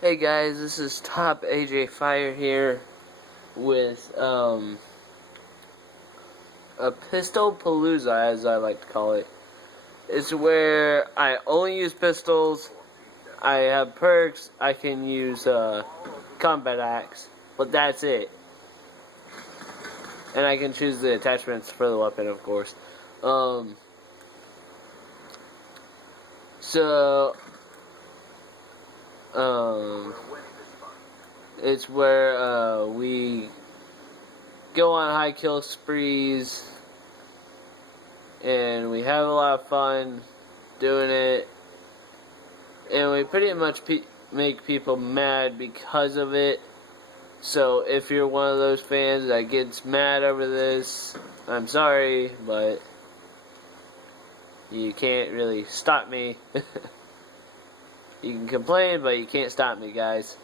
Hey guys, this is Top AJ Fire here with a polousa, as I like to call it. It's where I only use pistols. I have perks. I can use combat axe, but that's it. And I can choose the attachments for the weapon, of course. So it's where we go on high kill sprees, and we have a lot of fun doing it, and we pretty much make people mad because of it. So if you're one of those fans that gets mad over this, I'm sorry, but you can't really stop me. You can complain, but you can't stop me, guys.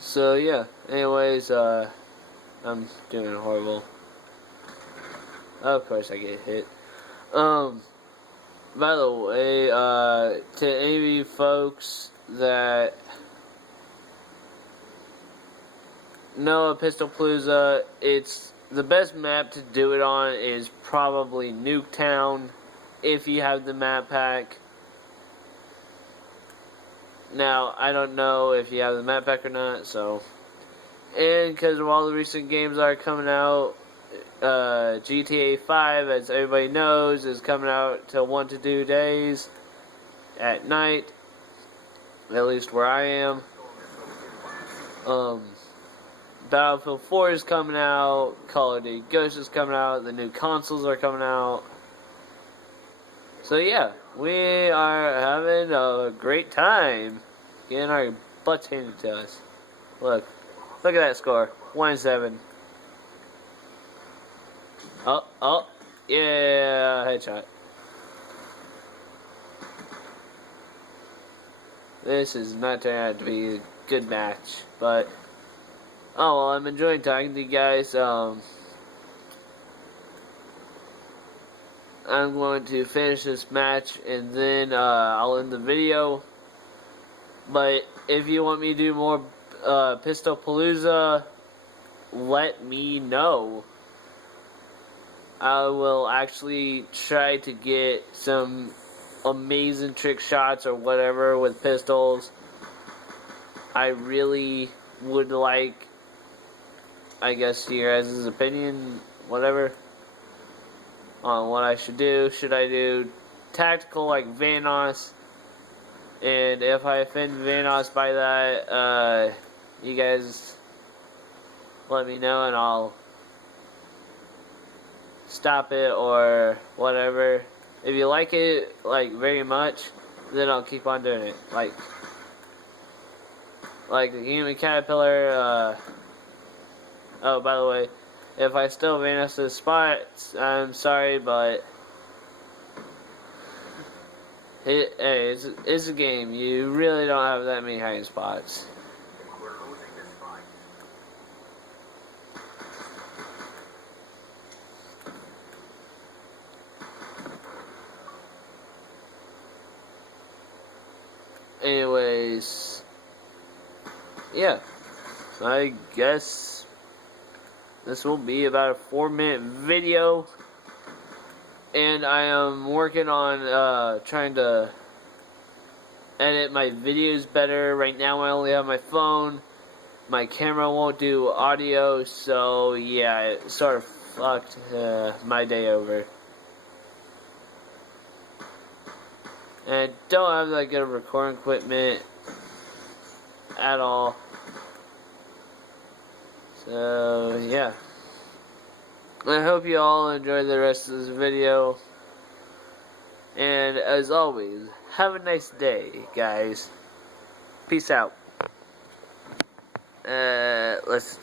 So yeah, anyways, I'm doing horrible. Of course I get hit. By the way, to any of you folks that know a Pistolpalooza, it's the best map to do it on is probably Nuketown, if you have the map pack. Now, I don't know if you have the map pack or not, so. And because of all the recent games that are coming out, GTA 5, as everybody knows, is coming out till 1 to 2 days at night, at least where I am. Battlefield 4 is coming out, Call of Duty Ghosts is coming out, the new consoles are coming out. So yeah, we are having a great time getting our butts handed to us. Look at that score, 1-7. Oh, yeah, headshot. This is not turning out to be a good match, but oh well, I'm enjoying talking to you guys. I'm going to finish this match and then I'll end the video. But if you want me to do more Pistolpalooza, let me know. I will actually try to get some amazing trick shots or whatever with pistols. I really would like, I guess, your guys' opinion, whatever, on what I should do. Should I do tactical like Vanos? And if I offend Vanos by that, you guys let me know and I'll stop it or whatever. If you like it like very much, then I'll keep on doing it. Like the human caterpillar. Oh, by the way, if I still Vanos' spots, I'm sorry, but hey, it's a game. You really don't have that many hiding spots. Anyways, yeah, I guess this will be about a 4-minute video, and I am working on trying to edit my videos better. Right now I only have my phone. My camera won't do audio, so yeah, it sort of fucked my day over. And I don't have that good recording equipment at all. So, yeah. I hope you all enjoy the rest of this video. And as always, have a nice day, guys. Peace out. Let's